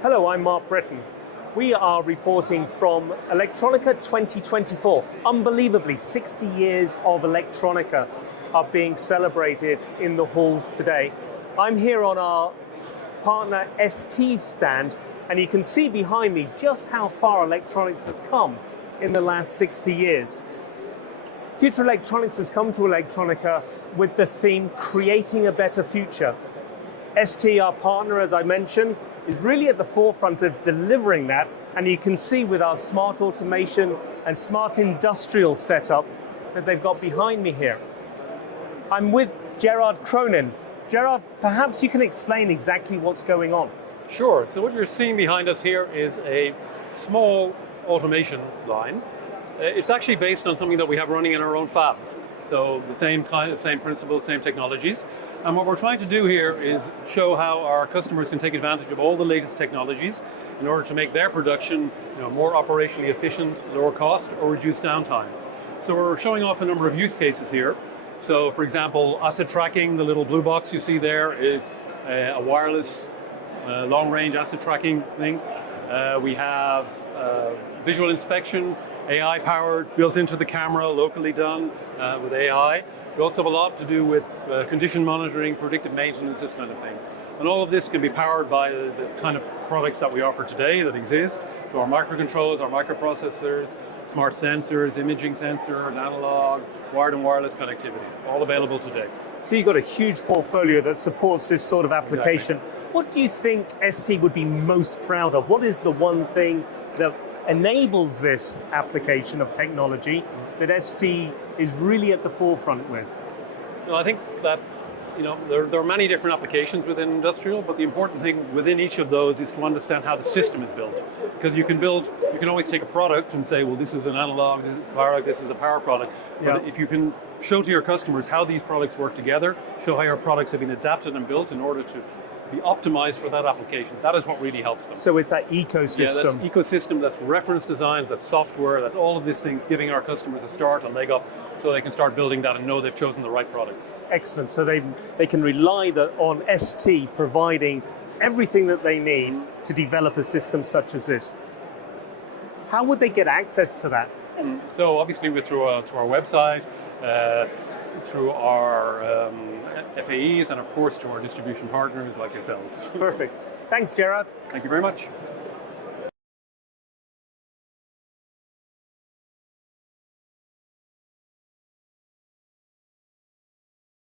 Hello, I'm Mark Britton. We are reporting from Electronica 2024. Unbelievably, 60 years of Electronica are being celebrated in the halls today. I'm here on our partner ST's stand, and you can see behind me just how far electronics has come in the last 60 years. Future Electronics has come to Electronica with the theme, Creating a Better Future. ST, our partner, as I mentioned, is really at the forefront of delivering that, and you can see with our smart automation and smart industrial setup that they've got behind me here. I'm with Gerard Cronin. Gerard, perhaps you can explain exactly what's going on. Sure. So what you're seeing behind us here is a small automation line. It's actually based on something that we have running in our own fabs. So the same principles, same technologies. And what we're trying to do here is show how our customers can take advantage of all the latest technologies in order to make their production more operationally efficient, lower cost, or reduce downtimes. So we're showing off a number of use cases here. So for example, asset tracking, the little blue box you see there is a wireless long-range asset tracking thing. We have visual inspection, AI powered, built into the camera, locally done with AI. We also have a lot to do with condition monitoring, predictive maintenance, this kind of thing. And all of this can be powered by the kind of products that we offer today that exist. So our microcontrollers, our microprocessors, smart sensors, imaging sensors, analog, wired and wireless connectivity, all available today. So you've got a huge portfolio that supports this sort of application. Exactly. What do you think ST would be most proud of? What is the one thing that enables this application of technology that ST is really at the forefront with? No, I think that there are many different applications within industrial, but the important thing within each of those is to understand how the system is built. Because you can always take a product and say, well, this is an analog, this is a product, this is a power product. But if you can show to your customers how these products work together, show how your products have been adapted and built in order to be optimized for that application, that is what really helps them. So it's that ecosystem. Yeah, that's ecosystem, that's reference designs, that's software, that's all of these things giving our customers a start, a leg up, so they can start building that and know they've chosen the right products. Excellent. So they can rely on ST providing everything that they need to develop a system such as this. How would they get access to that? So obviously through our website, through our FAEs, and of course to our distribution partners like yourselves. Perfect. Thanks, Gerard. Thank you very much.